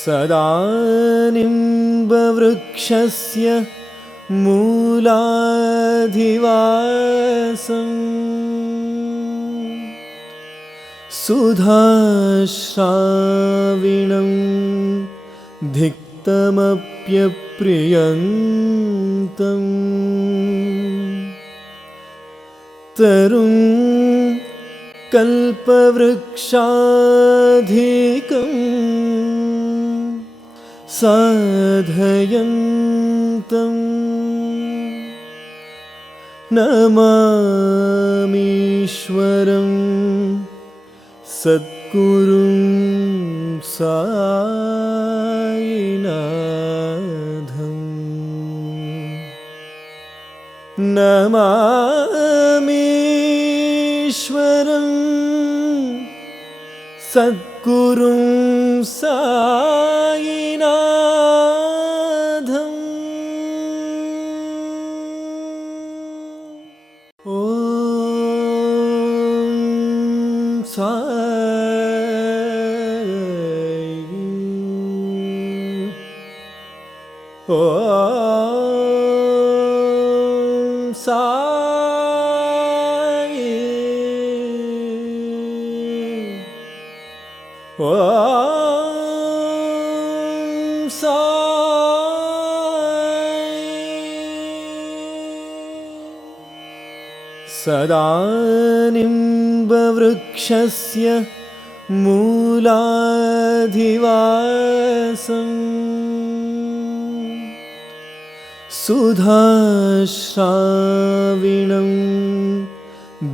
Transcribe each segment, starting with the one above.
सदा निम्बवृक्षस्य मूलाधिवासम् सुधाश्राविणं धिक्तमप्यप्रियन्तम् तरुं कल्पवृक्षाधिकम् साधयन्तं नमामीश्वरं सद्गुरुं साईनाथं नमामीश्वरं सद्गुरुं साईनाथं ॐ साई ॐ साई ॐ सदा निम्बवृक्षस्य मूलाधिवासम् सुधाश्राविणं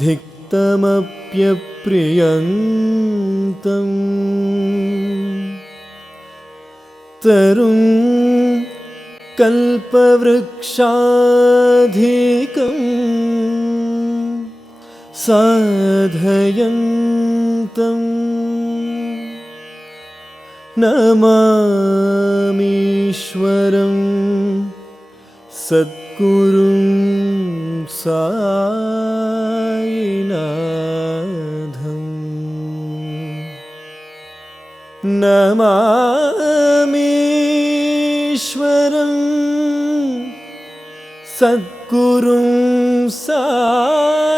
धिक्तमप्यप्रियन्तम् तरुं कल्पवृक्षाधिकम् साधयन्तं नमामीश्वरं सद्गुरुं साईनाथं नमामीश्वरं सद्गुरुं साईनाथं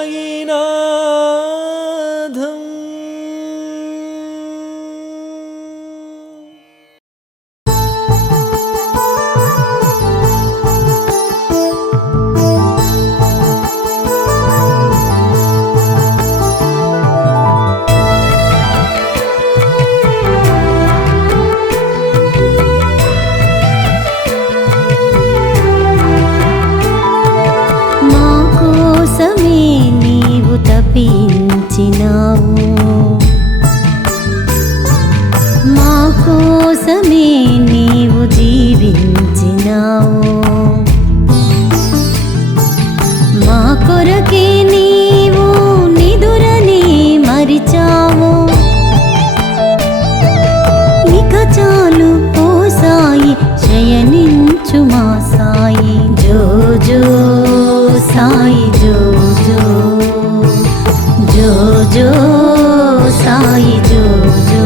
మా కోసమే నీవు జీవించినావు మా కొరకే నీవు నిదురని మరిచావు ఇక చాలు ఓ సాయి శయనించు మా సాయి జో జో సాయి జో జో జో జో సాయి జో జో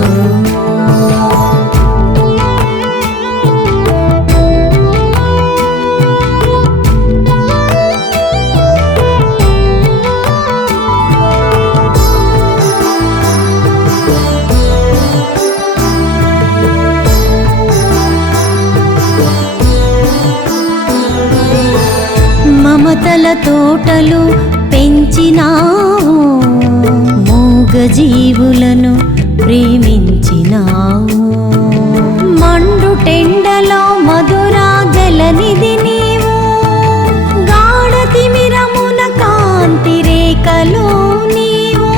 మమతల తోటలు పెంచినావు మూగజీవులను ప్రేమించినావు మండు టెండలో మధురా జలనిధి నీవు గాఢ తిమిరమున కాంతి రేఖలో నీవు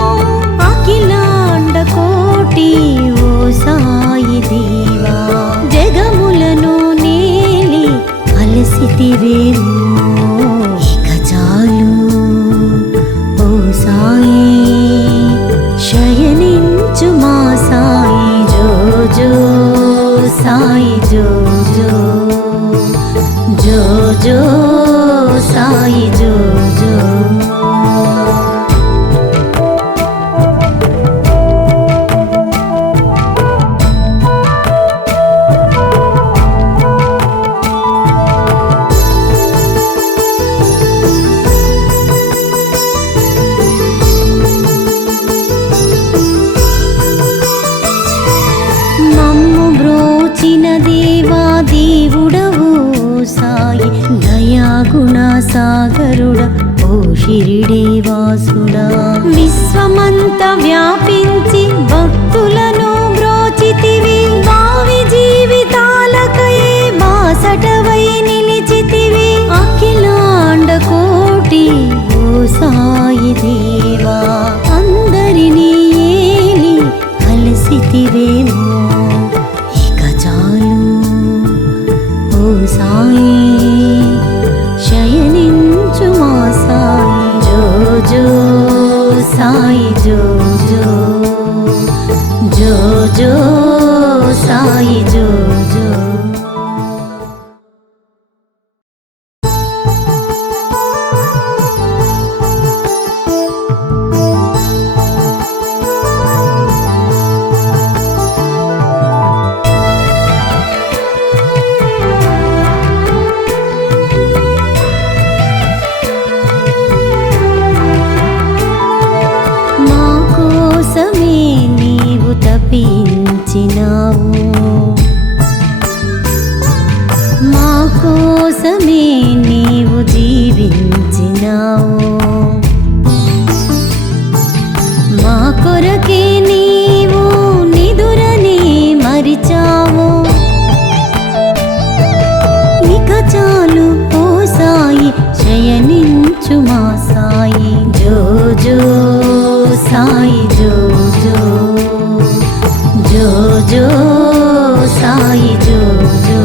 అఖిలాండ కోటి ఓ సాయి దేవా జగములను నేలి అలసి అలసితివేమో ఇక చాలు ఓ సాయి శయనించు మా సాయి జో జో సాయి జో జో జో జో సాయి జో జో మమ్ము బ్రోచిన దేవా దేవుడవు సాయి దయాగుణ సాగరుడ ఓ షిరిడి వాసుడా విశ్వమంత వ్యాపించి భక్తులను బ్రోచితివి భావి జీవితాలకై బాసటవై నిలిచితివి అఖిలాండ కోటి ఓ సాయి దేవా అందరినీ ఏలి అలసితివేమో ఇక చాలు ఓ సాయి శయనించు మా సాయి జో జో సాయి జో జో జో జో సాయి జో జో మా కోసమే నీవు తపించినావు మా కోసమే నీవు జీవించినావు మా కొరకే నీవు నిదురని మరిచావు ఇక చాలు ఓ సాయి శయనించు మా సాయి జో జో సాయి జో జో జో జో సాయి జో జో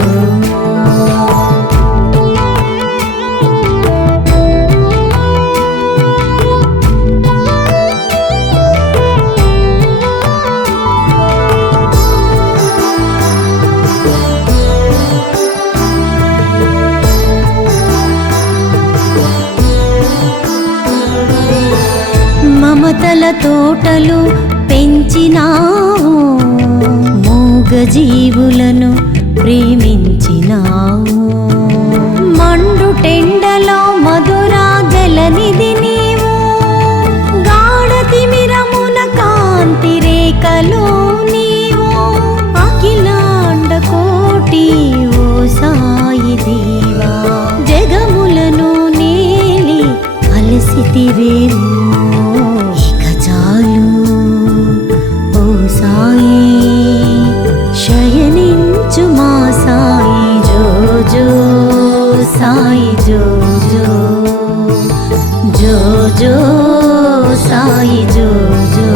మమతల తోటలు పెంచినావు మూగ జీవులను ప్రేమించినావు మండు టెండలో మధురా జలనిధి నీవు గాఢ తిమిరమున కాంతి రేఖలో నీవు అఖిలాండ కోటి ఓ సాయి దేవా జగములను నేలి అలసితివేమో ఇక చాలు ఓ సాయి శయనించు మా సాయి జో జో సాయి జో జో జో జో సాయి జో జో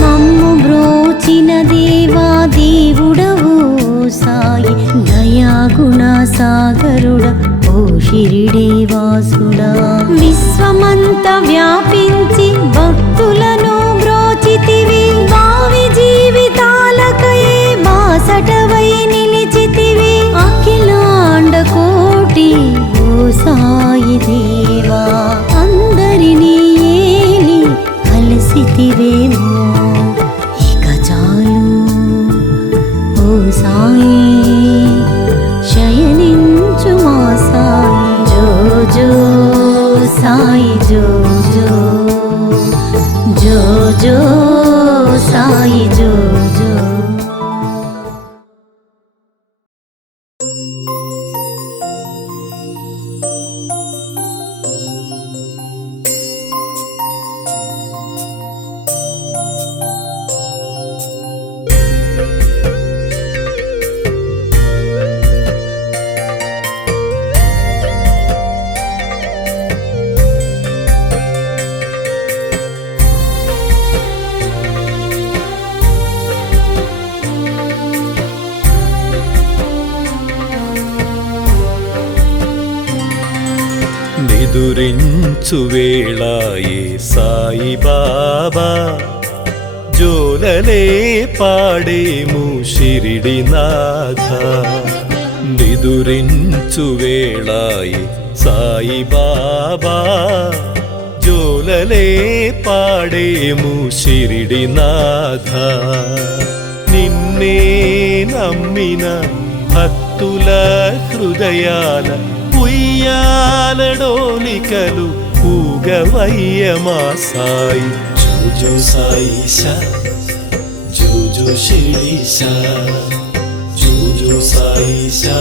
మమ్ము బ్రోచిన దేవా దేవుడవు సాయి దయాగుణ సాగరుడ ఓ షిరిడి వాసుడా విశ్వమంత వ్యాపించి భక్తులను బ్రోచితివి భావి జీవితాలకై బాసటవై నిలిచితివి అఖిలాండ కోటి ఓ సాయి దేవా అందరినీ ఏలి అలసితివేమో ఇక చాలు ఓ సాయి శయనించు మా సాయి జో జో సాయి జో జో నిదురించు వేళాయే సాయిబాబా జోలలే పాడేము షిరిడినాథ నిదురించు వేళాయే సాయిబాబా జోలలే పాడేము షిరిడినాథ నిన్నే నమ్మిన భక్తుల హృదయాల ఉయ్యాలడోలికలు ఊగవయ్య మా సాయి జూజు సాయిషా జూజు శిరీషా జూజు సాయిషా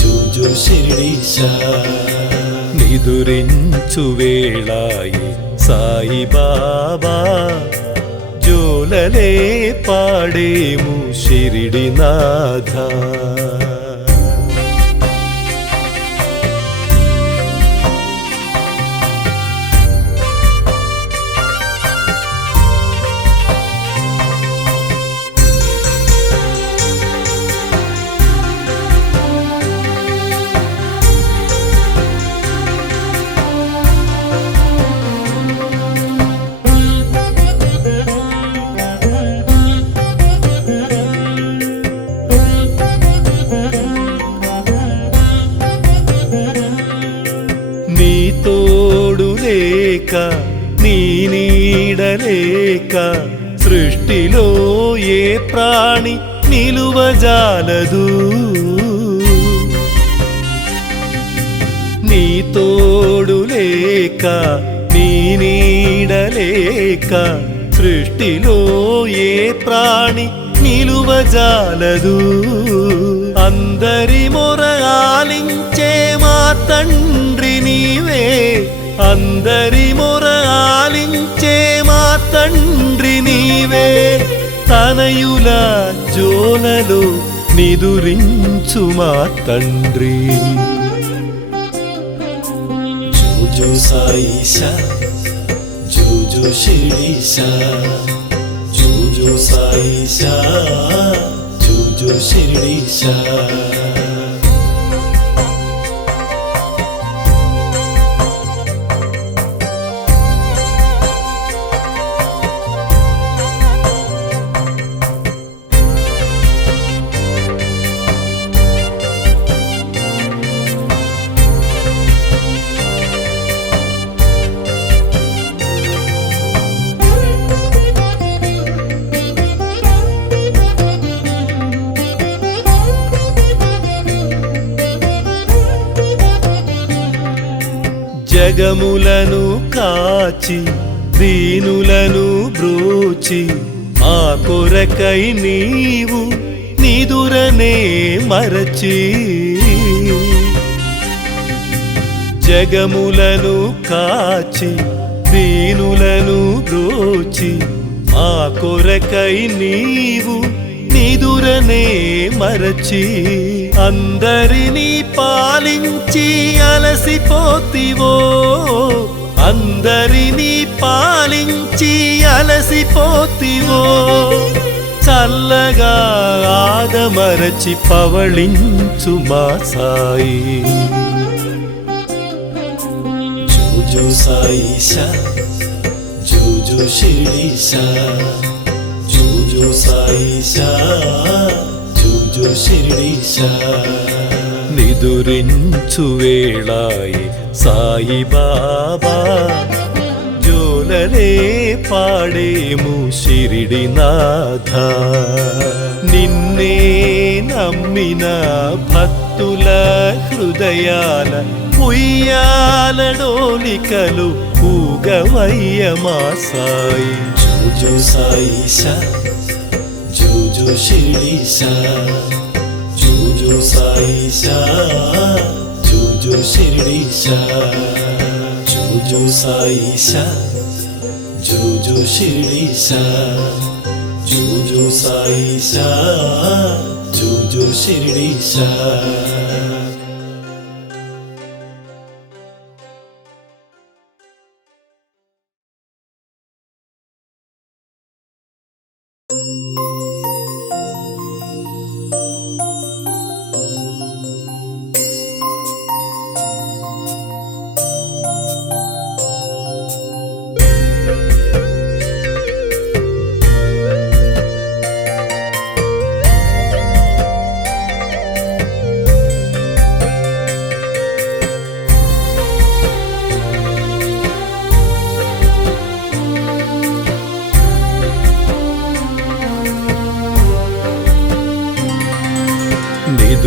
జూజు శిరీషా నిదురించు వేళాయే సాయిబాబా జోలలే పాడేము షిరిడినాథ నీ తోడు లేక నీ నీడలేక సృష్టిలో ఏ ప్రాణి నిలువజాలదు నీ తోడు లేక నీ నీడలేక సృష్టిలో ఏ ప్రాణి నిలువజాలదు అందరి మొర ఆలించే మా తండ్రి నీవే అందరి మొర ఆలించే మా తండ్రి నీవే తనయుల జోలలో నిదురించు మా తండ్రి జూజు సాయిషా జూజు శిరీషా జూజు సాయిషా జూజు శిరీషా జగములను కాచి దీనులను బ్రోచి మా కొరకై నీవు నిదురనే మరచి జగములను కాచి దీనులను బ్రోచి మా కొరకై నీవు నిదురనే మరచి అందరినీ పాలించి అలసిపోతివో అందరినీ పాలించి అలసిపోతివో చల్లగా ఆదమరచి పవళించు మా సాయి జూజు సాయిషా జూజు శిరీషా జూజు సాయిషా జూజు శిరీషా నిదురించు వేళాయే సాయిబాబా జోలలే పాడేము షిరిడినాథ నిన్నే నమ్మిన భక్తుల హృదయాల ఉయ్యాలడోలికలు ఊగవయ్య మా సాయి జూజు సాయిషా జూజు శిరీషా జూజు సాయిషా జూజు శిరీషా జూజు సాయిషా జూజు శిరీషా జూజు సాయిషా జూజు శిరీషా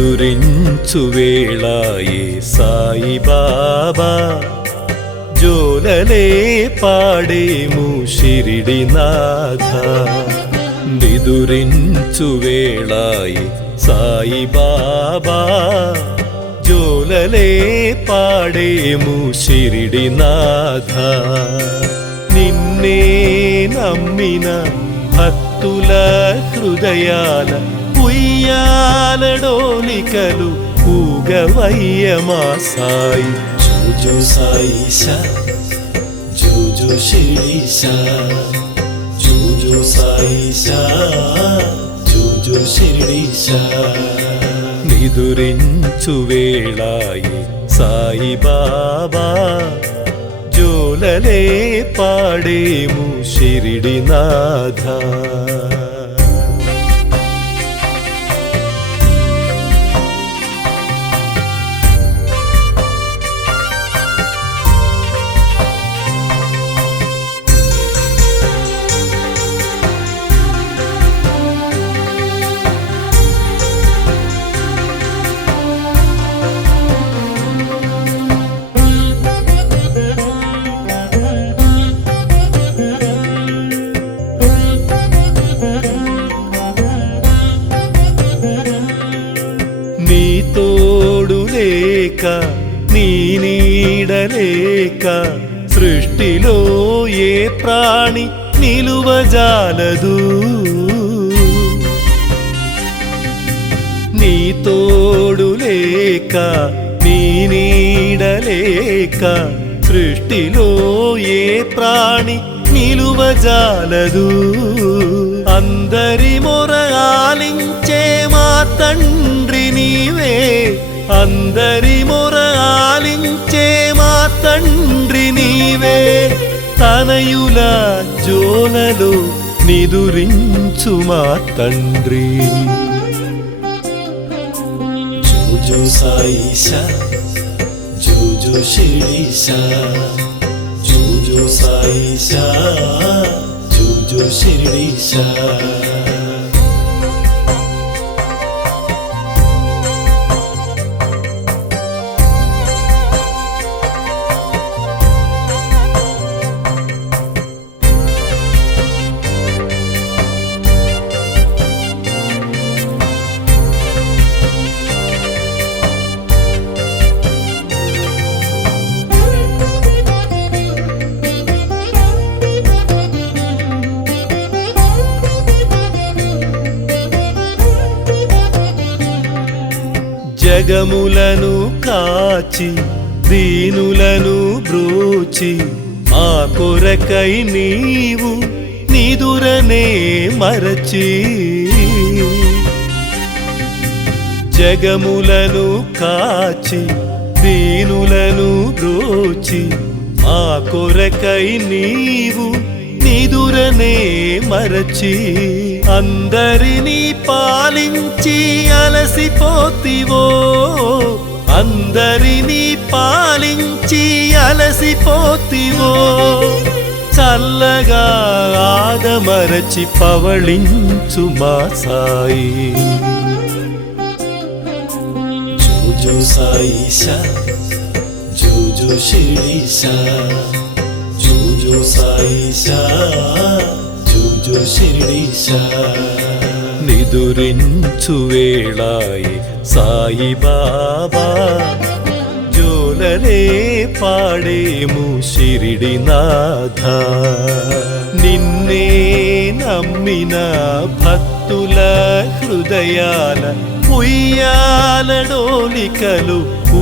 నిదురించు వేళాయే సాయిబాబా జోలలే పాడేము షిరిడినాథ నిదురించు వేళాయే సాయిబాబా జోలలే పాడేము షిరిడినాథ నిన్నే నమ్మిన భక్తుల హృదయాల ఉయ్యాలడోలికలు ఊగవయ్య మా సాయి జోజో సాయిషా జోజో శిరీషా జోజో సాయిషా జోజో శిరీషా నిదురించు వేళాయే సాయిబాబా జోలలే పాడేము షిరిడినాథ నీ తోడు లేక నీ నీడలేక సృష్టిలో ఏ ప్రాణి నిలువజాలదు నీ తోడు లేక నీ నీడలేక సృష్టిలో ఏ ప్రాణి నిలువజాలదు అందరి మొర ఆలించే మా తండ్రి నీవే అందరి మొర ఆలించే మా తండ్రి నీవే తనయుల జోలలో నిదురించు మా తండ్రి జోజో సాయిషా జోజో శిరీషా జోజో సాయిషా జోజో శిరీషా జగములను కాచి దీనులను బ్రోచి మా కొరకై నీవు నిదురనే మరచి జగములను కాచి దీనులను బ్రోచి మా కొరకై నీవు నిదురనే మరచి అందరినీ పాలించి అలసిపోతివో అందరినీ పాలించి అలసిపోతివో చల్లగా ఆదమరచి పవళించు మా సాయి జోజో సాయిషా జోజో శిరీషా జోజో సాయిషా జోజో శిరీషా నిదురించు వేళాయే సాయిబాబా జోలలే పాడేము షిరిడినాథ నిన్నే నమ్మిన భక్తుల హృదయాల ఉయ్యాలడోలికలు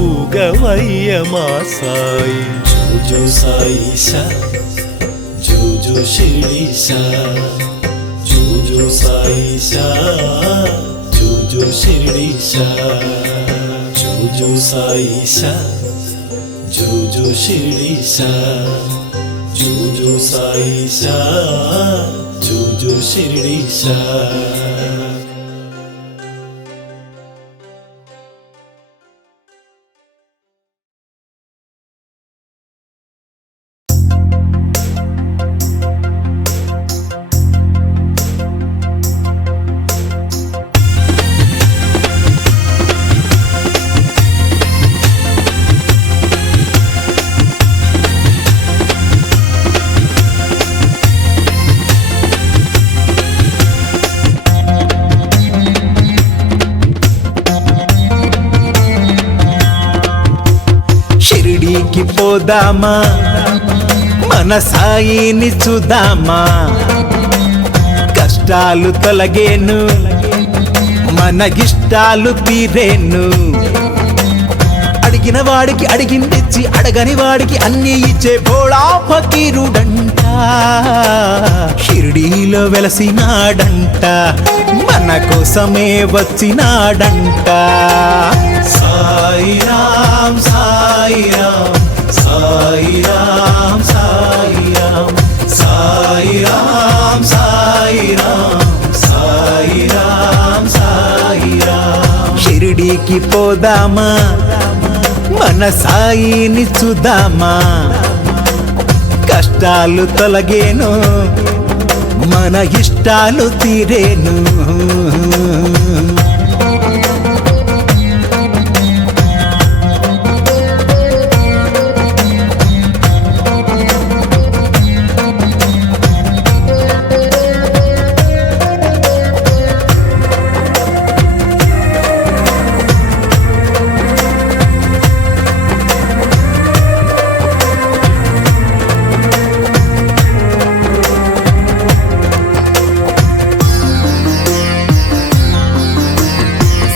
ఊగవయ్య మా సాయి జోజో సాయిషా జోజో శిరీషా జోజో సాయిషా జోజో శిరీషా జోజో సాయిషా జోజో శిరీషా జోజో సాయిషా జోజో శిరీషా షిరిడీకి పోదామా, మన సాయిని చూద్దామా. కష్టాలు తొలగేను, మన ఇష్టాలు తీరేను. అడిగిన వాడికి అడిగిందిచ్చి, అడగని వాడికి అన్ని ఇచ్చే భోళా ఫకీరుడంట. షిరిడీలో వెలసినాడంట, మన కోసమే వచ్చినాడంట. సాయిరాం సాయిరాం సాయిరాం సాయిరాం సాయిరాం సాయిరాం సాయిరాం సాయిరాం. షిరిడీకి పోదామా, మన సాయిని చూద్దామా. కష్టాలు తొలగేను, మన ఇష్టాలు తీరేను.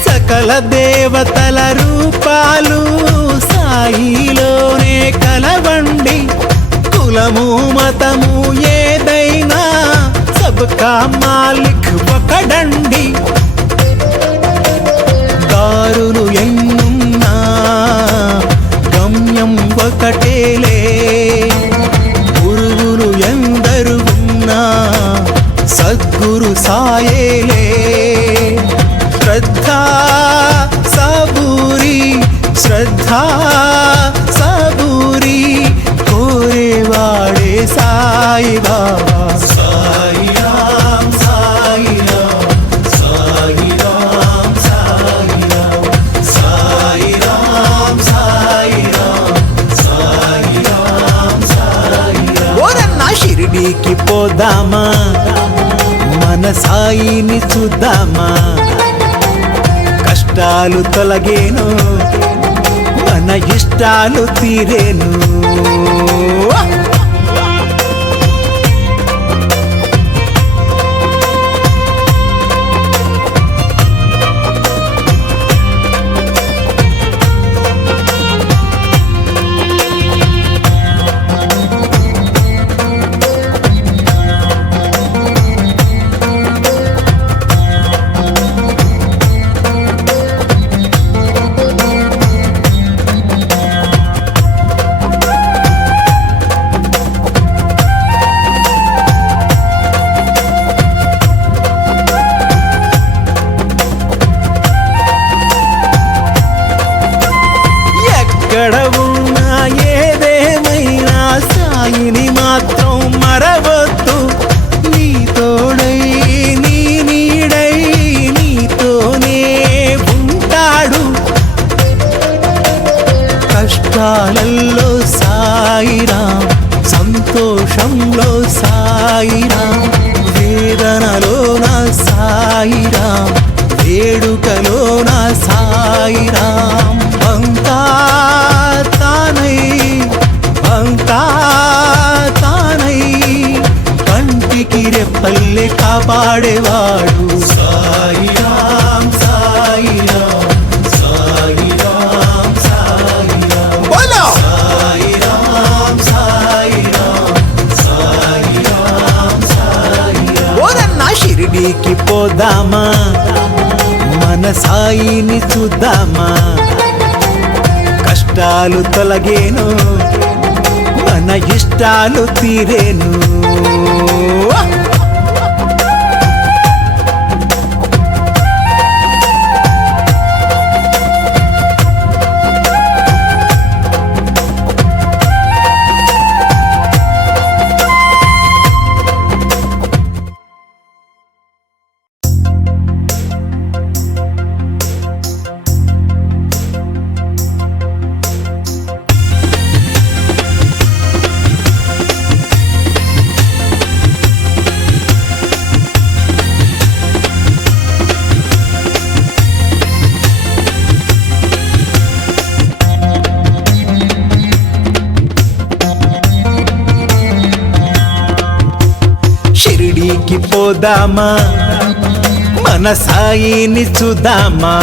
సకల దేవతల రూపాలు సాయిలోనే కలవండి. కులము మతము ఏదైనా సబ్కా మాలిక్ ఒకడండి. దారులు ఎన్నున్నా గమ్యం ఒకటేలే. గురువులు ఎందరు ఉన్నా సద్గురు సాయేలే. శ్రద్ధా సబూరి శ్రద్ధా సబూరి కోరేవాడే సాయి బాబా. సాయిరాం సాయిరాం సాయిరాం సాయిరాం సాయిరాం సాయిరాం సాయిరాం సాయిరాం. ఓరన్నా షిరిడీకి పోదామా, మన సాయిని చూద్దామా. కష్టాలు తొలగేను, మన ఇష్టాలు తీరేను. ఎక్కడ ఉన్నా ఏదేమైనా సాయిని మాత్రం మరవద్దు. నీ తోడై నీ నీడై నీతోనే ఉంటాడు. కష్టాలలో సాయిరాం, సంతోషంలో సాయిరాం. వేదనలోన సాయిరాం, వేడుకలోన సాయిరాం. అంతా తానై అంతా తానై కంటికి రెప్పల్లే కాపాడేవాడు. సాయిరాం సాయిరాం సాయిరాం సాయిరాం సాయిరాం సాయిరాం సాయిరాం సాయిరాం. ఓరన్నా షిరిడీకి పోదామా, మన సాయిని చూద్దామా. కష్టాలు తొలగేను, మన ఇష్టాలు తీరేను. షిరిడీకి పోదామా మన సాయిని చూద్దామా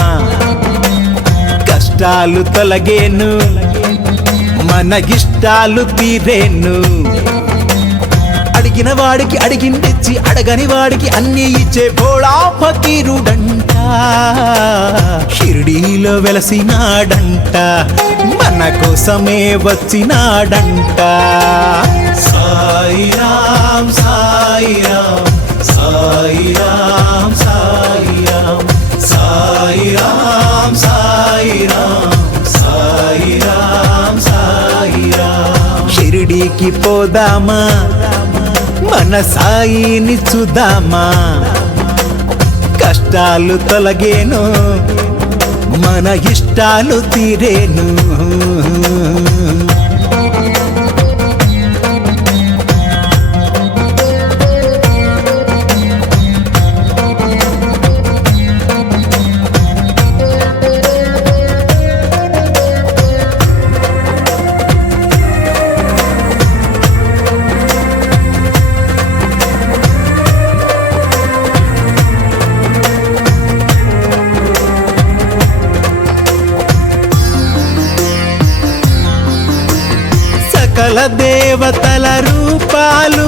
కష్టాలు తొలగేను మన ఇష్టాలు తీరేను అడిగిన వాడికి అడిగిందిచ్చి అడగని వాడికి అన్ని ఇచ్చే భోళా ఫకీరుడంట షిరిడీలో వెలసినాడంట మన కోసమే వచ్చినాడంట సాయి రామ్ సాయి రామ్ సాయి రామ్ సాయి రామ్ సాయి రామ్ సాయి రామ్ సాయి రామ్ సాయి రామ్ షిరిడీకి పోదామా మన సాయిని చూద్దామా కష్టాలు తొలగేను మన ఇష్టాలు తీరేను సకల దేవతల రూపాలు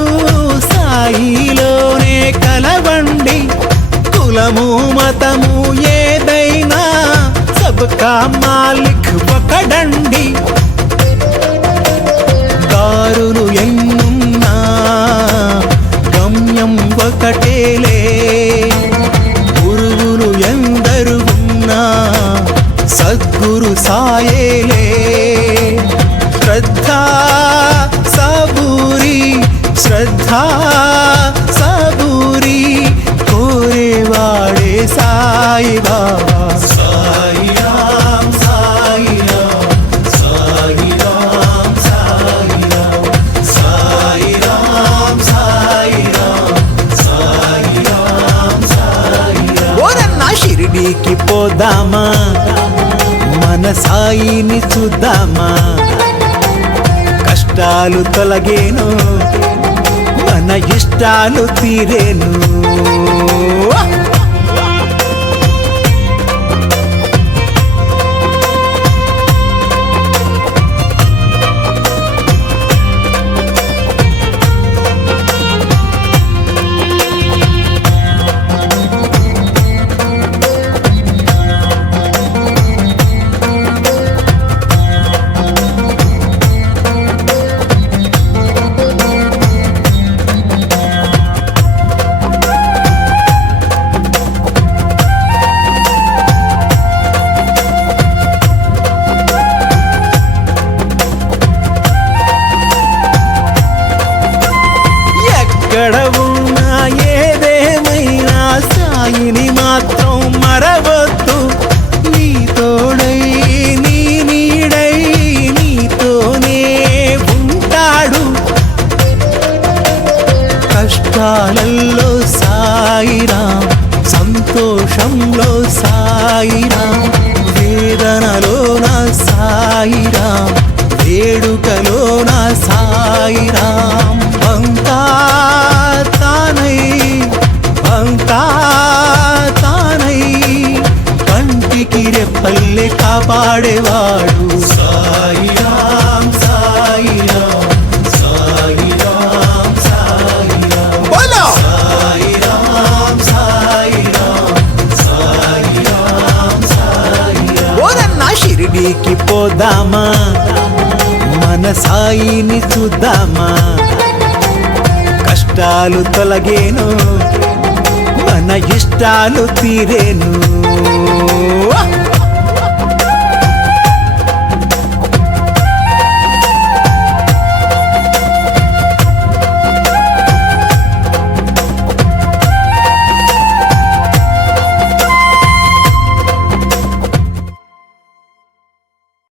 సాయిలోనే కలవండి కులము మతము ఏదైనా సబ్కా మాలిక్ ఒకడండి దారులు ఎన్నున్నా గమ్యం ఒకటేలే గురువులు ఎందరు ఉన్నా సద్గురు సాయేలే శ్రద్ధా సబూరి శ్రద్ధా సబూరి కోరేవాడే సాయి బాబా సాయి రామ్ సాయి రామ్ సాయి రామ్ సాయి రామ్ సాయి రామ్ సాయి రామ్ సాయి రామ్ సాయి రామ్ ఓరన్నా షిరిడీకి పోదామా మన సాయిని చూద్దామా కష్టాలు తొలగేను మన ఇష్టాలు తీరేను ఎక్కడ ఉన్నా ఏదేమైనా సాయిని మాత్రం మరవద్దు నీ తోడై నీ నీడై నీతోనే ఉంటాడు కష్టాలలో సాయిరాం సంతోషంలో సాయిరాం వేదనలోన సాయిరాం వేడుకలోన సాయిరాం అంతా తానై కంటికి రెప్పల్లే కాపాడేవాడు సాయిరాం సాయిరాం సాయిరాం సాయిరాం సాయిరాం సాయిరాం సాయిరాం సాయిరాం ఓరన్నా షిరిడీకి పోదామా మన సాయిని చూద్దామా కష్టాలు తొలగేను మన ఇష్టాలు తీరేను